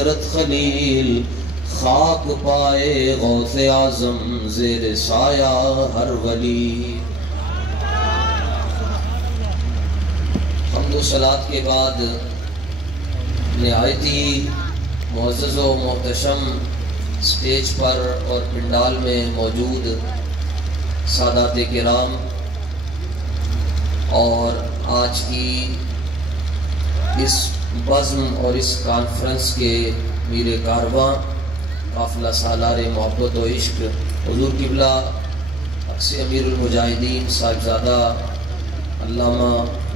حضرت خلیل خاک پائے غوث اعظم زیر سایہ ہر ولی۔ حمد و صلات کے بعد نہایتی معزز و محتشم سٹیج پر اور پنڈال میں موجود سادات کرام اور آج کی اس بزم اور اس کانفرنس کے میر کارواں قافلہ سالار محبت و عشق حضور قبلہ اقص امیر المجاہدین صاحبزادہ علامہ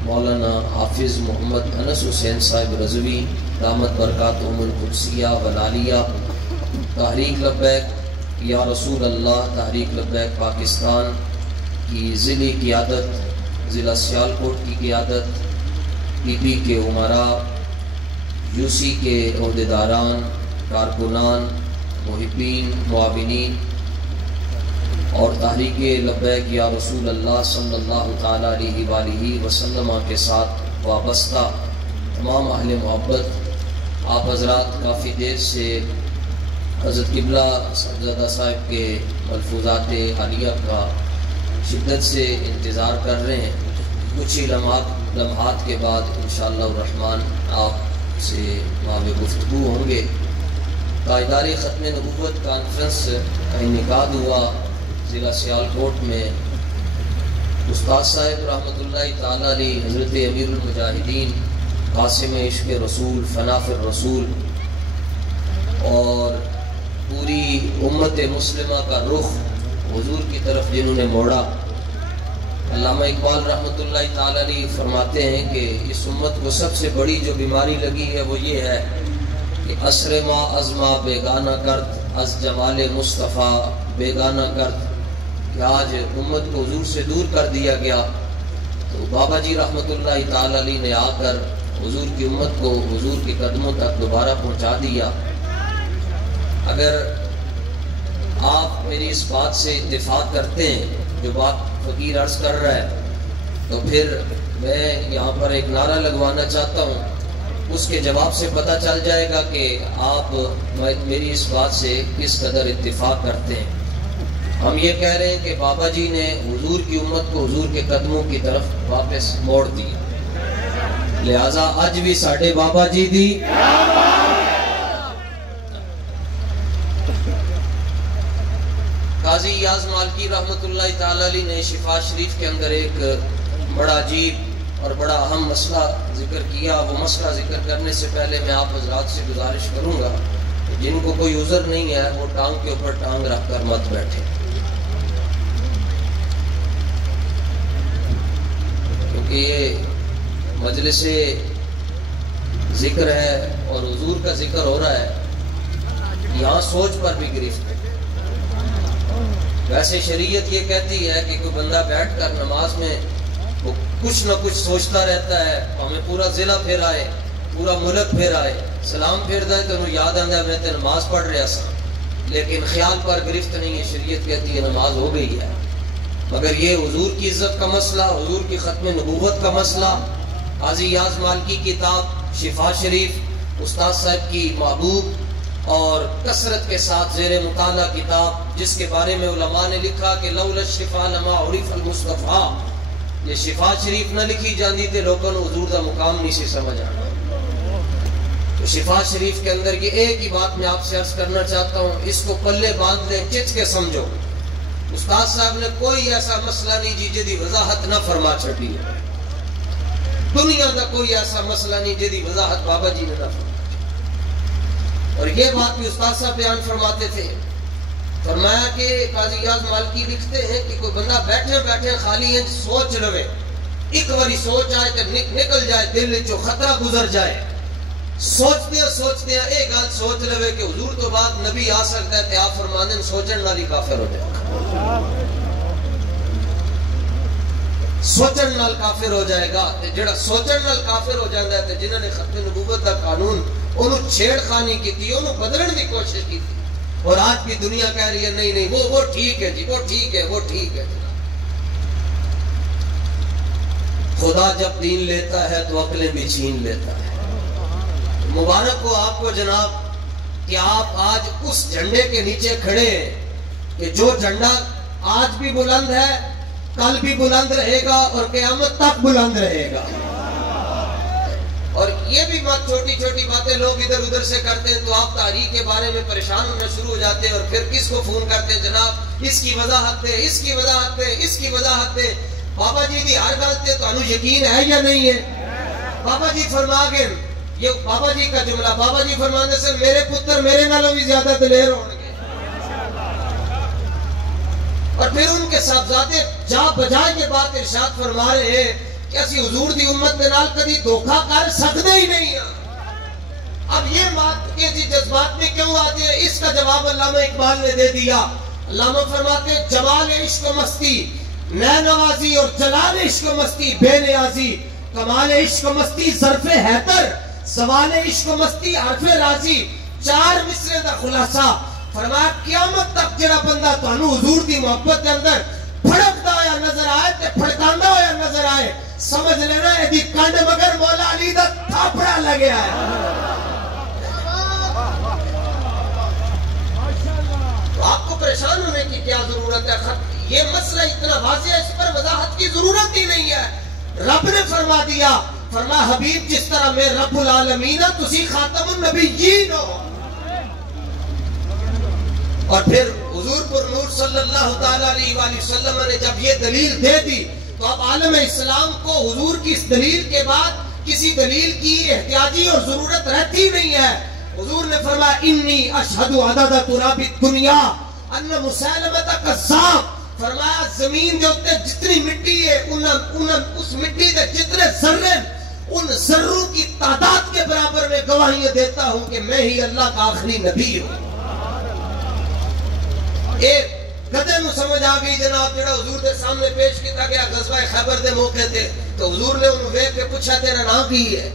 مولانا حافظ محمد انس حسین صاحب رضوی دامت برکاتہم القدسیہ والعالیہ، تحریک لبیک یا رسول اللہ تحریک لبیک پاکستان کی ضلعی قیادت، ضلع سیالکوٹ کی قیادت، پی پی کے امراء، یو سی کے عہدیداران، کارکنان، محبین، معاونین اور تحریک لبیک یا رسول اللہ صلی اللہ تعالیٰ علیہ وآلہ وسلم کے ساتھ وابستہ تمام اہل محبت، آپ حضرات کافی دیر سے حضرت قبلہ صاحبزادہ صاحب کے ملفوظات حالیہ کا شدت سے انتظار کر رہے ہیں۔ کچھ ہی لمحات کے بعد انشاءاللہ الرحمن آپ سے باب گفتگو ہوں گے۔ تاجدار ختم نبوت کانفرنس کا انعقاد ہوا ضلع سیالکوٹ میں۔ استاد صاحب رحمۃ اللہ تعالیٰ علیہ حضرت امیر المجاہدین قاسم عشق رسول فناف الرسول اور پوری امت مسلمہ کا رخ حضور کی طرف جنہوں نے موڑا، علامہ اقبال رحمۃ اللہ تعالیٰ علیہ فرماتے ہیں کہ اس امت کو سب سے بڑی جو بیماری لگی ہے وہ یہ ہے کہ عصر ما ازما بیگانہ کرد از جمال مصطفیٰ بیگانہ کرد، کہ آج امت کو حضور سے دور کر دیا گیا۔ تو بابا جی رحمۃ اللہ تعالیٰ علیہ نے آ کر حضور کی امت کو حضور کے قدموں تک دوبارہ پہنچا دیا۔ اگر آپ میری اس بات سے اتفاق کرتے ہیں جو بات فقیر عرض کر رہا ہے، تو پھر میں یہاں پر ایک نعرہ لگوانا چاہتا ہوں، اس کے جواب سے پتہ چل جائے گا کہ آپ میری اس بات سے کس قدر اتفاق کرتے ہیں۔ ہم یہ کہہ رہے ہیں کہ بابا جی نے حضور کی امت کو حضور کے قدموں کی طرف واپس موڑ دیا، لہٰذا آج بھی ساڑھے بابا جی دی۔ قاضی یاز مالکی رحمۃ اللہ تعالیٰ علیہ نے شفا شریف کے اندر ایک بڑا عجیب اور بڑا اہم مسئلہ ذکر کیا۔ وہ مسئلہ ذکر کرنے سے پہلے میں آپ حضرات سے گزارش کروں گا کہ جن کو کوئی عذر نہیں ہے وہ ٹانگ کے اوپر ٹانگ رکھ کر مت بیٹھے، کیونکہ یہ مجلس ذکر ہے اور حضور کا ذکر ہو رہا ہے، یہاں سوچ پر بھی گرفت ہے۔ ویسے شریعت یہ کہتی ہے کہ کوئی بندہ بیٹھ کر نماز میں وہ کچھ نہ کچھ سوچتا رہتا ہے، ہمیں پورا ضلع پھر آئے، پورا ملک پھر آئے، سلام پھر دے تو انہوں یاد آندہ ہے میں تے نماز پڑھ رہا سا، لیکن خیال پر گرفت نہیں ہے۔ شریعت کہتی ہے نماز ہو گئی ہے، مگر یہ حضور کی عزت کا مسئلہ، حضور کی ختم نبوت کا مسئلہ، قاضی یاز مالکی کی کتاب شفا شریف، استاد صاحب کی محبوب اور کثرت کے ساتھ زیر مطالعہ کتاب، جس کے بارے میں علماء نے لکھا کہ لولا الشفا لما عرف المصطفیٰ، یہ شفا شریف نہ لکھی جاندی تھے لوگوں نے حضور دا مقام نہیں سے سمجھ آنا۔ تو شفا شریف کے اندر یہ ایک ہی بات میں آپ سے عرض کرنا چاہتا ہوں، اس کو پلے باندھ لیں، چچ کے سمجھو۔ استاد صاحب نے کوئی ایسا مسئلہ نہیں جی جدی وضاحت نہ فرما چھٹی ہے، دنیا کا کوئی ایسا مسئلہ نہیں جدی وضاحت بابا جی نے نہ فرما۔ اور یہ بات بھی استاد صاحب بیان فرماتے تھے، فرمایا کہ قاضی یاز مالکی لکھتے ہیں کہ کوئی بندہ بیٹھے بیٹھے خالی ہے سوچ لوے، ایک باری سوچ آئے تو نکل جائے دل جو خطرہ گزر جائے، سوچتے ہیں ایک گل سوچ لوے کہ حضور تو بعد نبی آ سکتا ہے، تے آپ فرماندے سوچن والی کافر ہو جائے، سوچن نال کافر ہو جائے گا۔ جڑا سوچن نال کافر ہو جاتا ہے تے جنہوں نے ختم نبوت کا قانون انہوں چھیڑ خانی کی تھی، انہوں بدلن کی کوشش کی تھی، اور آج بھی دنیا کہہ رہی ہے نہیں وہ ٹھیک ہے جی، وہ ٹھیک ہے خدا جب دین لیتا ہے تو عقلیں بھی چھین لیتا ہے۔ مبارک ہو آپ کو جناب کہ آپ آج اس جھنڈے کے نیچے کھڑے ہیں کہ جو جھنڈا آج بھی بلند ہے، کل بھی بلند رہے گا اور قیامت تک بلند رہے گا. اور یہ بھی بات چھوٹی چھوٹی باتیں لوگ ادھر ادھر سے کرتے ہیں تو آپ تحریک کے بارے میں پریشان ہونا شروع ہو جاتے ہیں اور پھر کس کو فون کرتے ہیں، جناب اس کی وضاحت دے، اس کی وضاحت دے، اس کی وضاحت دے. بابا جی دی ہر گل تے تانوں یقین ہے یا نہیں ہے؟ بابا جی فرما گئے، یہ بابا جی کا جملہ، بابا جی فرماندے سے میرے پتر میرے نالوں بھی زیادہ دلیر ہون گے. اور پھر ان کے صاحبزادے جا بجا یہ بات ارشاد فرما رہے ہیں کہ اسی حضور دی امت دے نال کبھی دھوکا کر سکتے ہی نہیں ہیں. اب یہ بات کہ جی جذبات میں کیوں آتے ہیں، اس کا جواب علامہ اقبال نے دے دیا. علامہ فرماتے ہیں جمال عشق و مستی نئے نوازی اور جلال عشق و مستی بے نیازی، کمال عشق و مستی ظرف حیدر، زوال عشق و مستی حرف راضی. چار مصرے دا خلاصہ فرمایا قیامت تک جڑا بندہ تانوں حضور دی محبت دے اندر پھڑکدا ہویا نظر آئے تے پھڑکاندا ہویا نظر آئے، سمجھ لینا ایدی کنڈ مگر مولا علی دا تھاپڑا لگیا ہے. تو آپ کو پریشان ہونے کی کیا ضرورت ہے؟ یہ مسئلہ اتنا واضح ہے، اس پر وضاحت کی ضرورت ہی نہیں ہے. رب نے فرما دیا، فرما حبیب جس طرح میں رب العالمین تسی خاتم النبیین ہو. اور پھر حضور پر نور صلی اللہ تعالیٰ علیہ وآلہ وسلم نے جب یہ دلیل دے دی تو اب عالم اسلام کو حضور کی اس دلیل کے بعد کسی دلیل کی احتیاجی اور ضرورت رہتی نہیں ہے. حضور نے فرمایا انی اشہد عدد تراب الدنیا ان مسیلمۃ کذاب. فرمایا زمین جو جتنی مٹی ہے اس مٹی کے جتنے ذرے ان ذروں کی تعداد کے برابر میں گواہیاں دیتا ہوں کہ میں ہی اللہ کا آخری نبی ہوں. ایک گدے نو سمجھ آ گئی جناب جڑا حضور دے سامنے پیش کیتا گیا غزوہ خیبر دے موقع تے، تو حضور نے انہوں ویکھ کے پوچھا تیرا نام کی ہے؟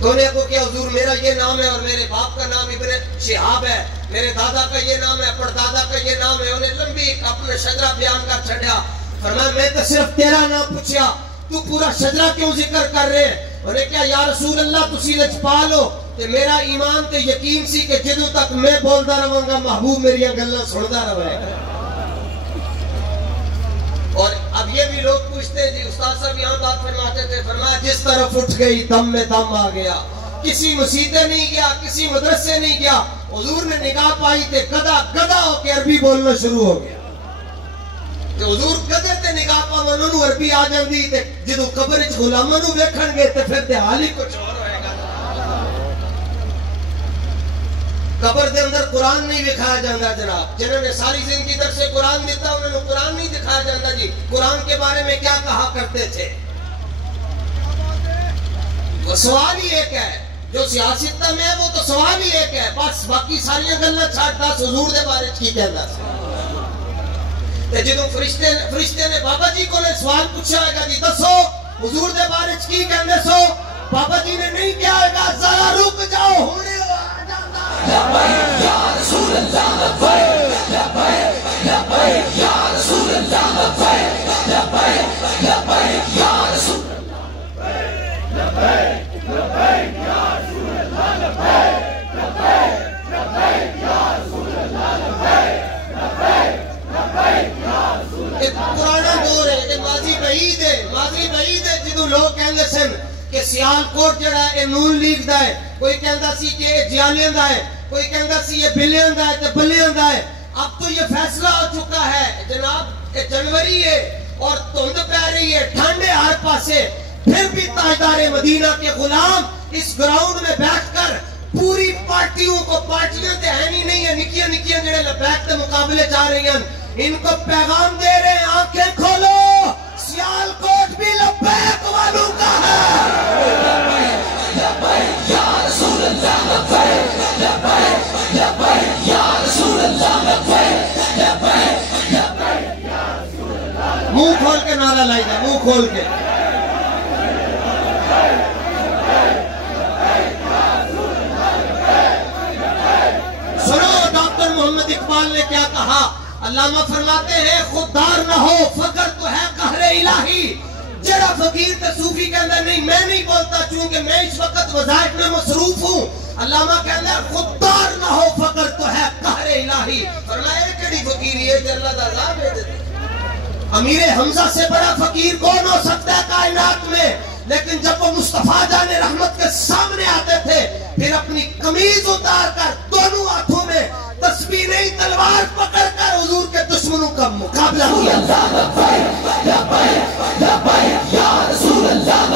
تو انہیں کو کیا حضور میرا یہ نام ہے اور میرے باپ کا نام ابن شہاب ہے، میرے دادا کا یہ نام ہے، پردادا کا یہ نام ہے. انہیں لمبی اپنا شجرہ بیان کر چھڑیا. فرمایا میں تو صرف تیرا نام پوچھیا، تو پورا شجرہ کیوں ذکر کر رہے ہیں؟ انہیں کیا یا رسول اللہ تسی لجپال ہو تے میرا ایمان تے یقین سی کہ جدو تک میں بولدا رہوں گا محبوب میری گلاں سندا رہے گا. اور اب یہ بھی لوگ پوچھتے ہیں جی استاد صاحب یہاں بات فرماتے تھے، فرمایا جس طرف اٹھ گئی دم میں دم آ گیا. کسی مسیدے نہیں گیا، کسی مدرسے نہیں گیا، حضور نے نگاہ پائی تے گدا ہو کے عربی بولنا شروع ہو گیا. تے حضور گدے تے نگاہ پاون انہوں عربی آ جاندی تے جدو قبر وچ غلاماں نوں ویکھن گے تے پھر تے حال ہی کچھ اور ہوئے گا. قبر دے اندر قرآن نہیں دکھایا جاندہ جناب. جنہوں نے ساری زندگی در سے قرآن دیتا انہوں نے قرآن نہیں دکھایا جاندہ. جی قرآن کے بارے میں کیا کہا کرتے تھے؟ وہ سوال ہی ایک ہے، جو سیاستہ میں ہے وہ تو سوال ہی ایک ہے، بس باقی ساری گلہ چھاٹتا حضور دے بارے کی کہندا سی. تے جدوں فرشتے نے بابا جی کو نے سوال پوچھا ہے گا جی دسو حضور دے بارے کی کہندے سو، بابا جی نے نہیں کیا ہے گا ذرا رک جاؤ ہونے لبیک یا رسول اللہ لبیک لبیک لبیک یا رسول اللہ لبیک لبیک لبیک یا رسول اللہ لبیک لبیک یا رسول اللہ لبیک لبیک لبیک یا رسول اللہ لبیک لبیک لبیک یا رسول اللہ. ایک پرانا دور ہے، یہ ماضی بعید ہے، ماضی بعید ہے. جدو لوگ کہندے سن کہ سیال کوٹ جڑا ہے نون لیگ دا ہے، کوئی کہندا سی کہ یہ جیالیاں دا ہے، کوئی کہندا سی یہ بلیاں دا ہے تے بلیاں دا ہے. اب تو یہ فیصلہ ہو چکا ہے جناب کہ جنوری ہے اور دھند پہ رہی ہے، ٹھنڈ ہے ہر پاسے، پھر بھی تاجدار مدینہ کے غلام اس گراؤنڈ میں بیٹھ کر پوری پارٹیوں کو، پارٹیاں تے ہیں نہیں ہیں، نکیاں نکیاں جڑے لبیک تے مقابلے جا رہی ہیں، ان کو پیغام دے رہے ہیں آنکھیں کھولو سیال کوٹ بھی لبیک والوں کا ہے. لبیک یا رسول اللہ لبیک لبیک لبیک یا رسول اللہ لبیک لبیک لبیک یا رسول اللہ. منہ کھول کے نعرہ لائی جائے، منہ کھول کے. سنو ڈاکٹر محمد اقبال نے کیا کہا. علامہ فرماتے ہیں خوددار نہ ہو فقر تو ہے قہر الہی. جڑا فقیر تے صوفی کہندا نہیں میں نہیں بولتا چونکہ میں اس وقت وظائف میں مصروف ہوں. علامہ کہندا ہے خوددار الہی فرمایا کڑی فقیری ہے کہ اللہ دا عذاب دے دیتے. امیر حمزہ سے بڑا فقیر کون ہو سکتا ہے کائنات میں؟ لیکن جب وہ مصطفیٰ جان رحمت کے سامنے آتے تھے پھر اپنی قمیض اتار کر دونوں ہاتھوں میں تسبیح نہیں تلوار پکڑ کر حضور کے دشمنوں کا مقابلہ کیا. یا رسول اللہ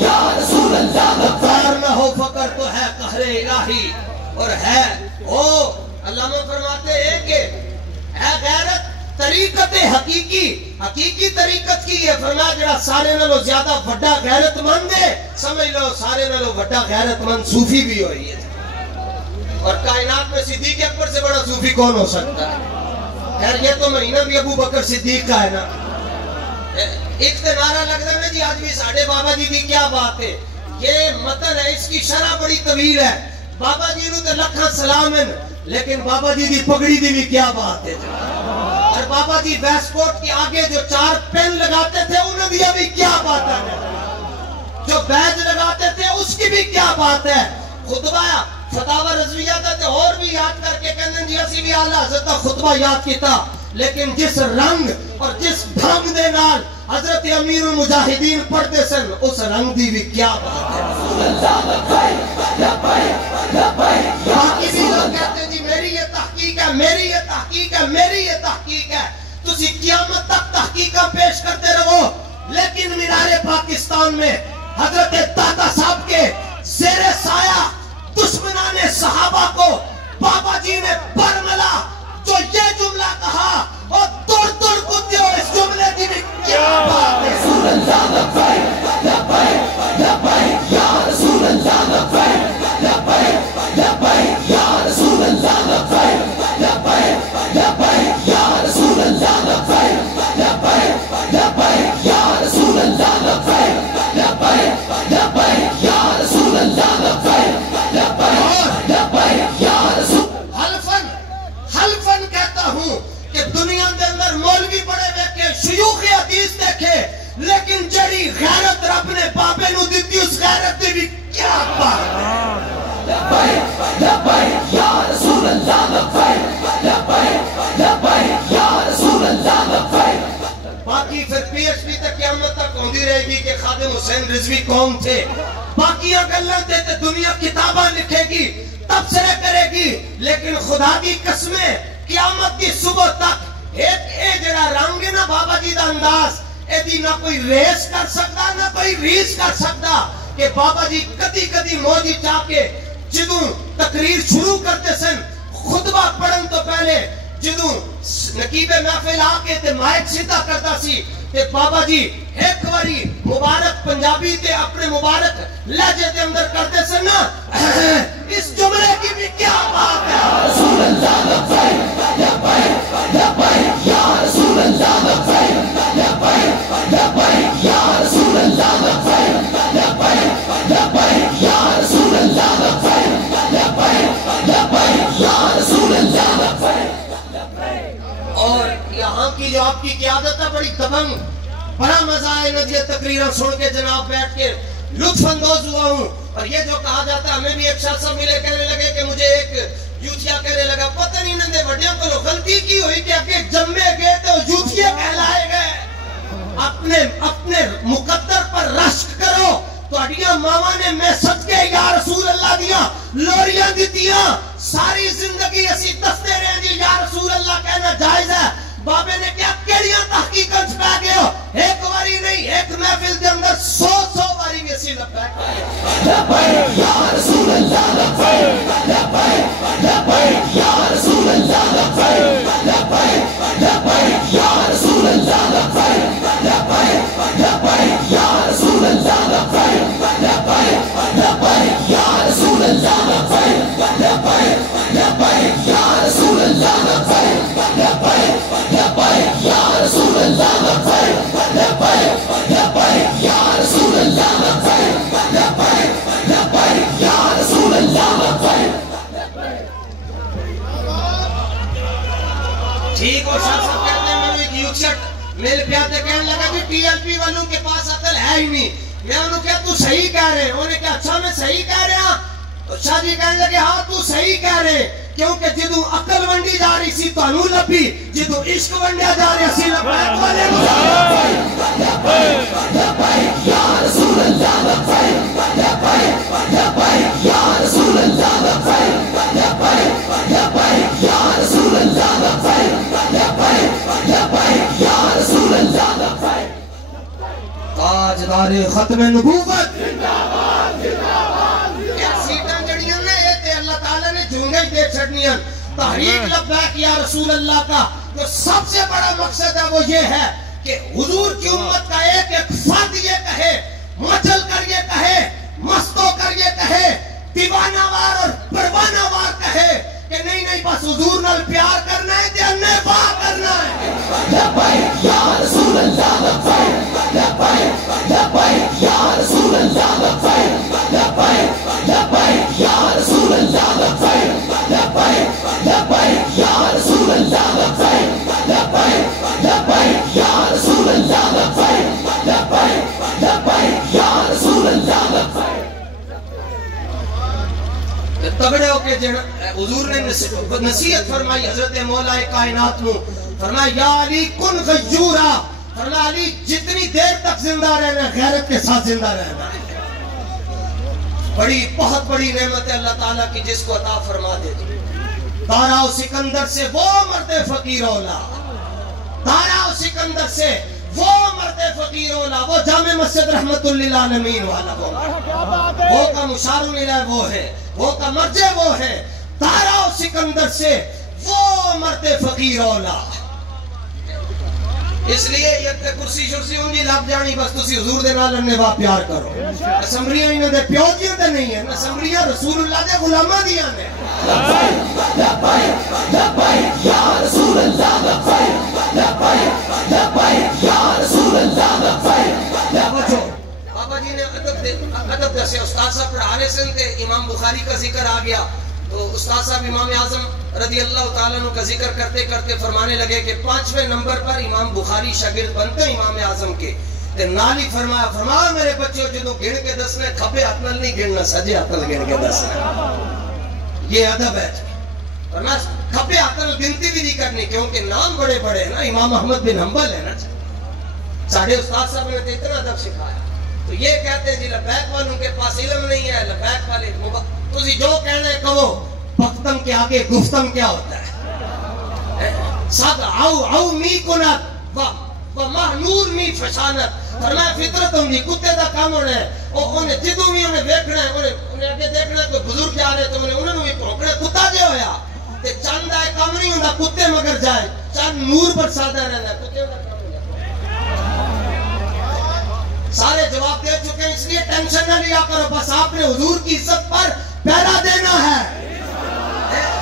یا رسول اللہ فار نہ ہو فقر تو ہے قہر الہی اور ہے وہ علامہ فرماتے ہیں کہ ہے غیرت طریقت حقیقی طریقت کی ہے. فرمایا جڑا سارے نالوں زیادہ بڑا غیرت مند ہے سمجھ لو سارے نالوں بڑا غیرت مند صوفی بھی ہوئی ہے. اور کائنات میں صدیق اکبر سے بڑا صوفی کون ہو سکتا ہے؟ خیر یہ تو مہینہ بھی ابو بکر صدیق کا ہے نا. ایک نعرہ لگتا ہے جی آج بھی ساڑھے بابا جی دی کیا بات ہے. یہ متن ہے اس کی شرح بڑی طویل ہے. بابا جی نو تے لکھاں سلام ہیں لیکن بابا جی دی پگڑی دی بھی کیا بات ہے. اور بابا جی ویسٹ کوٹ کے آگے جو 4 پین لگاتے تھے انہوں دیا بھی کیا بات ہے. جو بیج لگاتے تھے اس کی بھی کیا بات ہے. خطبہ فتاوی رضویہ تے اور بھی یاد کر کے کہندے جی اسی بھی اعلی حضرت کا خطبہ یاد کیتا لیکن جس رنگ اور جس ڈھنگ دے نال حضرت امیر المجاہدین پڑھتے سن اس رنگ دی بھی کیا بات ہے. باقی بھی لوگ کہتے ہیں جی میری یہ تحقیق ہے میری یہ تحقیق ہے میری یہ تحقیق ہے. تسی قیامت تک تحقیقہ پیش کرتے رہو لیکن مینار پاکستان میں حضرت داتا صاحب کے زیر سایہ دشمنان صحابہ کو بابا جی نے برملا جو یہ جملہ کہا اور توڑ توڑ کتے ہو اس جملے کی بھی کیا بات ہے. رسول اللہ لبیک لبیک لبیک یا رسول اللہ لبیک لبیک لبیک یا رسول اللہ لبیک لبیک لبیک یا رسول اللہ لبیک لبیک لبیک یا رسول اللہ لبیک لبیک لبیک یا رسول اللہ لبیک لبیک لبیک یا رسول. حلفن کہتا ہوں کہ دنیا کے اندر مولوی بڑے دیکھے شیوخ حدیث دیکھے لیکن جڑی غیرت رب نے بابے نو دیتی اس غیرت دی بھی کیا بات ہے. لبیک لبیک یا رسول اللہ لبیک لبیک لبیک یا رسول اللہ لبیک. باقی پھر پی ایچ ڈی تک قیامت تک ہوندی رہے گی کہ خادم حسین رضوی کون تھے. باقیاں گلاں تے دنیا کتاباں لکھے گی تبصرے کرے گی لیکن خدا دی قسمیں قیامت کی صبح تک ایک جڑا رنگ ہے نا بابا جی دا انداز ایدی نہ کوئی ریس کر سکتا نہ کوئی ریس کر سکتا. کہ بابا جی کدی کدی موجی چاہ کے جدوں تقریر شروع کرتے سن خطبہ پڑھن تو پہلے جدوں نقیب محفل آ کے تے مائک سیدھا کرتا سی تے بابا جی ایک واری مبارک پنجابی تے اپنے مبارک لہجے دے اندر کرتے سن نا اس جملے کی بھی کیا بات ہے. رسول اللہ لبیک لبیک لبیک یا رسول اللہ لبیک لبیک لبیک یا رسول اللہ لبیک لبیک لبیک یا رسول اللہ لبیک لبیک لبیک یا رسول اللہ لبیک. اور یہاں کی جو آپ کی قیادت ہے بڑی دبنگ بڑا مزہ آئے نا یہ تقریریں سن کے جناب بیٹھ کے لطف اندوز ہوا ہوں. اور یہ جو کہا جاتا ہے ہمیں بھی ایک شخص ملے کہنے لگے کہ مجھے ایک یوتھیا کہنے لگا پتہ نہیں نندے وڈیوں کو غلطی کی ہوئی کہ اگے جمے گئے تو یوتھیا کہلائے گئے. اپنے مقدر پر رشک کرو تو اڈیاں ماما نے میں صدقے یا رسول اللہ دیا لوریاں دیتیاں ساری زندگی اسی دستے رہے جی یا رسول اللہ کہنا جائز ہے. بابے نے کیا کیڑیاں تحقیقات پہ گئے ہو ایک واری نہیں ایک محفل دے اندر 100 واری میں سی لبیک لبیک یا رسول اللہ لبیک لبیک لبیک یا رسول اللہ لبیک لبیک لبیک یا رسول اللہ لبیک لبیک لبیک یا رسول اللہ لبیک لبیک لبیک یا رسول اللہ لبیک لبیک لبیک یا رسول اللہ لبیک لبیک لبیک یا رسول اللہ لبیک لبیک لبیک یا رسول اللہ لبیک لبیک لبیک یا رسول اللہ لبیک. ٹھیک اور شاہ صاحب کہتے ہیں میں نے ایک یوتھیا مل پیا تے کہنے لگا کہ ٹی ایل پی والوں کے پاس عقل ہے ہی نہیں میں انہوں کیا تو صحیح کہہ رہے ہیں؟ انہیں کیا اچھا میں صحیح کہہ رہے ہیں؟ تو شاہ جی کہنے لگے ہاں تو صحیح کہہ رہے ہیں، کیونکہ جدو عقل ونڈی جا رہی سی تو انہوں لبی، جدو عشق ونڈیا جا رہی سی لبیک والے یا رسول اللہ لبیک یا رسول اللہ لبیک یا رسول اللہ لبیک یا رسول اللہ لبیک تاجدار ختم نبوت سیٹاں جڑیاں نا یہ تے اللہ تعالیٰ نے جھونگے دے چھڑنیاں تحریک لبیک یا رسول اللہ کا جو سب سے بڑا مقصد ہے وہ یہ ہے کہ حضور کی امت کا ایک ایک فرد یہ کہے، مچل کر یہ کہے، مست ہو کر یہ کہے، دیوانہ وار اور پروانہ وار کہے کہ نہیں نہیں بس حضور نال پیار کرنا ہے تے انفا کرنا ہے۔ لبیک یا رسول اللہ لبیک لبیک یا رسول اللہ لبیک لبیک یا رسول اللہ لبیک لبیک یا رسول اللہ لبیک لبیک یا رسول اللہ لبیک لبیک یا رسول اللہ لبیک۔ تگڑے ہو کے حضور نے نصیحت فرمائی حضرت مولا کائنات نو، فرمایا یا علی کن غیورا، فرمایا علی جتنی دیر تک زندہ رہنا غیرت کے ساتھ زندہ رہنا۔ بڑی بہت بڑی نعمت ہے اللہ تعالیٰ کی جس کو عطا فرما دے تو دارا و سکندر سے وہ مرد فقیر اولا، دارا و سکندر سے وہ مرد فقیر اولا، وہ جامع مسجد رحمت للعالمین والا وہ کا مشارون الہ وہ ہے، وہ کا مرجع وہ ہے، دارا و سکندر سے وہ مرد فقیر اولا۔ اس لیے یہ کرسی شرسی انجی لگ جانی بس تسی حضور دے نال انوا پیار کرو۔ اسمبلیاں انہوں دے پیو دیاں تے نہیں ہیں، اسمبلیاں رسول اللہ دے غلامہ دیاں نے۔ لبیک یا رسول اللہ لبیک یا رسول اللہ لبیک۔ بابا جی نے ادب دسے، استاد صاحب پڑھانے سے تھے، امام بخاری کا ذکر آ گیا تو استاد صاحب امام اعظم رضی اللہ تعالیٰ عنہ کا ذکر کرتے کرتے فرمانے لگے کہ 5ویں نمبر پر امام بخاری شاگرد بنتے ہیں امام اعظم کے، تے نالی فرمایا میرے بچوں جنہوں گن کے دسنا ہے، کھبے ہاتھ نال نہیں گننا، سجے ہاتھ نال گن کے دسنا ہے، یہ ادب ہے۔ فرمایا کھبے ہاتھ نال گنتی بھی نہیں کرنی کیونکہ نام بڑے بڑے ہیں نا، امام احمد بن حنبل ہے نا، ساڑھے استاد صاحب نے اتنا ادب سکھایا۔ تو یہ کہتے ہیں جی لبیک والوں کے پاس علم نہیں ہے، لبیک والے تسی جو کہنا ہے کہو، پختم کے آگے گفتم کیا ہوتا ہے؟ سب او می کنت و محنور می فشانت، فرمایا فطرت ہوں گی، کتے دا کام ہونا ہے، انہیں جدو بھی انہیں ویکھنا ہے، انہیں آگے دیکھنا ہے کوئی بزرگ جا رہے تو انہوں بھی پھونکنا، کتا جو ہویا تے چند آئے کام نہیں ہوندہ، کتے مگر جائے، چند نور پر سادہ رہنا ہے، کتے دا کام نہیں ہے۔ سارے جواب دے چکے ہیں، اس لیے ٹینشن نہ لیا کرو، بس آپ نے حضور کی عزت پر پیرا دینا ہے،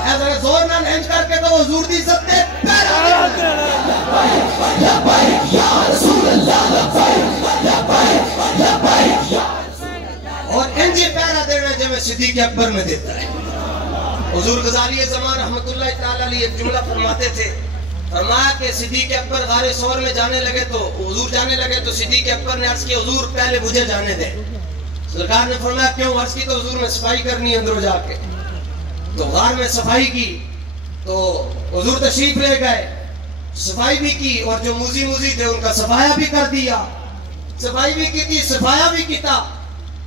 ایسا زور نہ لینج کر کے تو حضور دی عزت دے پیرا دینا ہے۔ لبیک یا رسول اللہ لبیک اور انجی پیرا دینا جو میں صدیق اکبر میں دیتا ہے۔ حضور غزالی زمان رحمت اللہ تعالیٰ علیہ ایک جملہ فرماتے تھے، فرمایا کہ صدیق اکبر غار ثور میں جانے لگے تو حضور جانے لگے تو صدیق اکبر نے عرض کیا حضور پہلے مجھے جانے دیں۔ سرکار نے فرمایا کیوں؟ عرض کی تو حضور میں صفائی کرنی ہے اندر جا کے، تو غار میں صفائی کی تو حضور تشریف لے گئے، صفائی بھی کی اور جو موزی تھے ان کا صفایا بھی کر دیا، صفائی بھی کی تھی صفایا بھی کیتا۔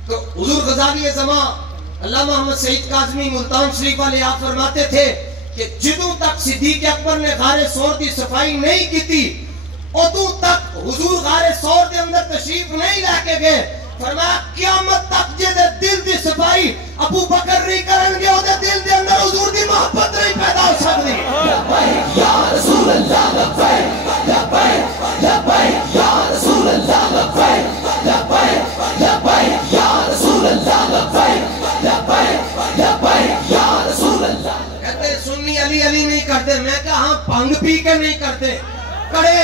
تو حضور غزالی زمان علامہ محمد سعید کاظمی ملتان شریف والے آپ فرماتے تھے کہ جدوں تک صدیق اکبر نے غار ثور کی صفائی نہیں کی تھی ادوں تک حضور غار ثور کے اندر تشریف نہیں لے کے گئے۔ فرمایا قیامت تک جے دے دل دی صفائی ابو بکر نہیں کرن گے، او دے دل دے اندر حضور دی محبت نہیں پیدا ہو سکتی۔ لبیک یا رسول اللہ لبیک لبیک یا رسول اللہ لبیک لبیک یا رسول اللہ لبیک یا رسول اللہ۔ کہتے ہیں سنی علی علی نہیں کرتے، میں کہا ہاں بھنگ پی کے نہیں کرتے، کڑے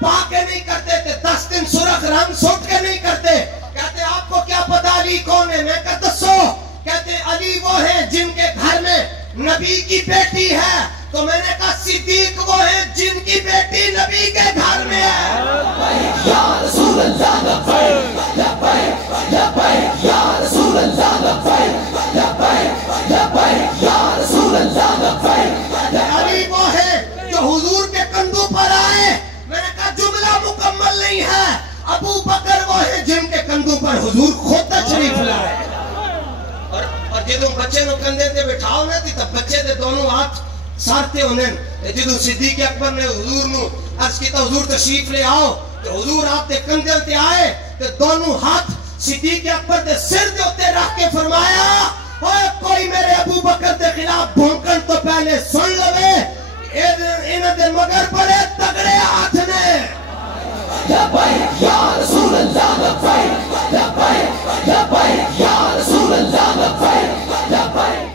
پا کے نہیں کرتے تھے، 10 دن سرخ رنگ سوٹ کے نہیں کرتے۔ کہتے آپ کو کیا پتا علی کون ہے؟ میں کہتا دسو۔ کہتے علی وہ ہے جن کے گھر میں نبی کی بیٹی ہے، تو میں نے کہا صدیق وہ ہے جن کی بیٹی نبی کے گھر میں ہے۔ یا رسول اللہ بچے نو کندھے تے بٹھاؤ نا تے بچے دے دونوں ہاتھ سارتے ہونے. جدو صدیق اکبر نے حضور نو عرض کیتا حضور تشریف لے آؤ تو حضور آپ دے کندھے تے آئے تے دونوں ہاتھ صدیق اکبر دے سر دے اوتے رکھ کے فرمایا اوے کوئی میرے ابو بکر دے خلاف بھونکن تو پہلے سن لوے انہاں دے مگر بڑے تگڑے ہاتھ نے. لبیک یا رسول اللہ لبیک لبیک لبیک یا رسول اللہ لبیک لبیک.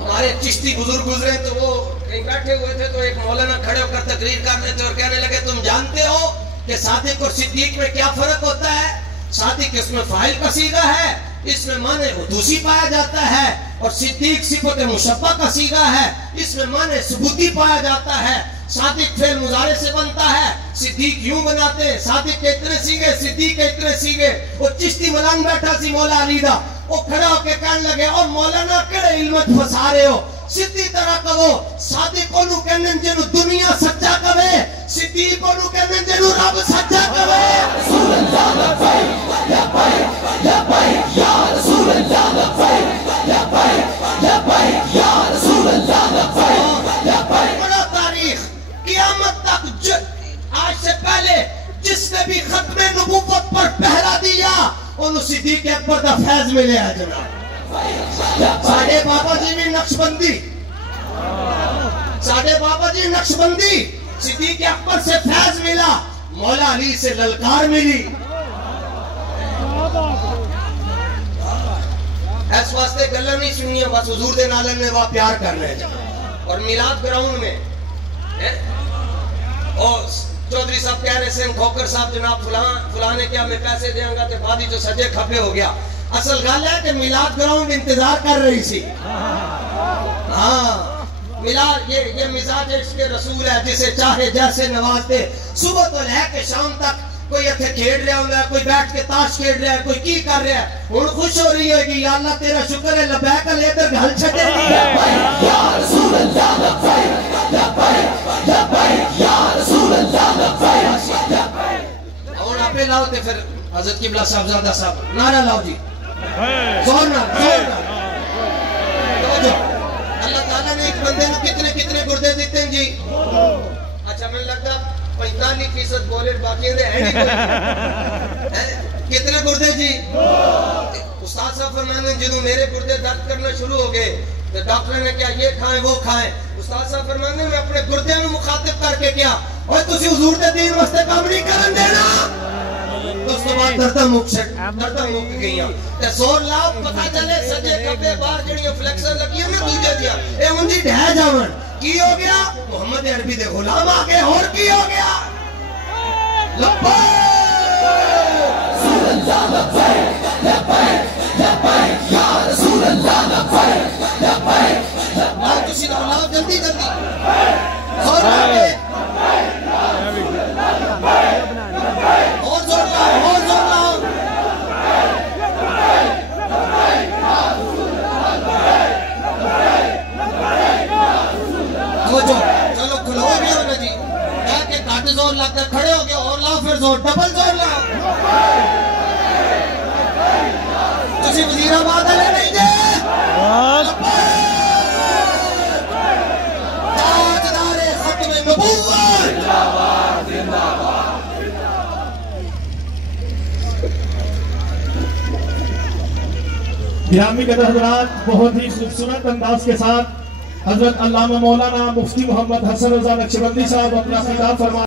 ہمارے چشتی بزرگ گزرے تو وہ کہیں بیٹھے ہوئے تھے تو ایک مولانا کھڑے ہو کر تقریر کر رہے تھے اور کہنے لگے تم جانتے ہو کہ صادق اور صدیق میں کیا فرق ہوتا ہے؟ صادق اس میں فاعل کا صیغہ ہے, اس میں معنی حدوثی پایا جاتا ہے, اور صدیق صفت مشبہ کا صیغہ ہے, اس میں معنی ثبوتی پایا جاتا ہے. صادق فعل مضارع سے بنتا ہے, صدیق یوں بناتے ہیں صادق کے اتنے سیگے صدیق کے اتنے سیگے. وہ چشتی ملنگ بیٹھا سی مولا علی دا, وہ کھڑا ہو کے کہنے لگے اور مولانا کڑے علمت پھسا رہے ہو, سیدھی طرح کہو صادق انہوں کہنے جنہوں دنیا سچا کہے, صدیق انہوں کہنے جنہوں رب سچا کہے. رسول اللہ لبیک لبیک لبیک یا رسول اللہ لبیک لبیک لبیک یا رسول اللہ لبیک لبیک. بڑا تاریخ قیامت تک آج سے پہلے جس نے بھی ختم نبوت پر پہرا دیا انہوں صدیق اکبر دا فیض ملے ہے جناب. ساڑھے بابا جی بھی نقش بندی, ساڑھے بابا جی نقش بندی, صدیق اکبر سے فیض ملا, مولا علی سے للکار ملی. اس واسطے گلہ نہیں سنی ہے, بس حضور دے نالن نے وہاں پیار کرنے ہیں. اور میلاد گراؤنڈ میں اور چودھری صاحب کہہ رہے ہیں کھوکر صاحب جناب فلاں نے کیا میں پیسے دیں گا تے بادی جو سجے کھپے ہو گیا. اصل گل ہے کہ میلاد گراؤنڈ انتظار کر رہی سی. ہاں میلاد یہ مزاج عشق رسول ہے, جسے چاہے جیسے نوازتے. صبح تو لے کے شام تک کوئی اتھے کھیڑ رہا ہوگا, کوئی بیٹھ کے تاش کھیڑ رہا ہے, کوئی کی کر رہا ہے. ہن خوش ہو رہی ہوگی یا اللہ تیرا شکر ہے لبیک لے کر گھل چھٹے گی. یا رسول اللہ لبیک لبیک لبیک یا رسول اللہ لبیک لبیک. اور آپ لاؤ تے پھر حضرت قبلہ صاحبزادہ صاحب نعرہ لاؤ جی, زور نہ اللہ تعالیٰ نے ایک بندے نے کتنے کتنے گردے دیتے ہیں جی. اچھا میں لگتا 45% بولے باقی ہیں کتنے گردے جی. استاد صاحب فرمانے جنہوں میرے گردے درد کرنا شروع ہو گئے تو ڈاکٹر نے کیا یہ کھائیں وہ کھائیں. استاد صاحب فرمانے میں اپنے گردے میں مخاطب کر کے کیا اور تسی حضور دے دین واسطے کام نہیں کرن دینا. اس کے بعد دردہ مک گئیاں تے زور لاؤ پتہ چلے سجے کبے باہر جڑیاں فلیکسر لگی ہیں دوجے دیا اے ان دی ڈھہ جاون. کی ہو گیا؟ محمد عربی دے غلام آ گئے. اور کی ہو گیا؟ لبیک رسول اللہ لبیک لبیک لبیک یا رسول اللہ لبیک لبیک. لاؤ تسی لاؤ جلدی جلدی زور لاؤ اور زور لاؤ اور زور لاؤ. چلو کھلو گیا ہونا جی, کہہ کے کٹ زور لگتا کھڑے ہو گیا اور لاؤ پھر زور ڈبل زور لاؤ. تسی وزیر آباد والے نہیں جے تاجدار ختم نبوت. گرامی قدر حضرات, بہت ہی خوبصورت انداز کے ساتھ حضرت علامہ مولانا مفتی محمد حسن رضا نقشبندی صاحب اپنا خطاب فرما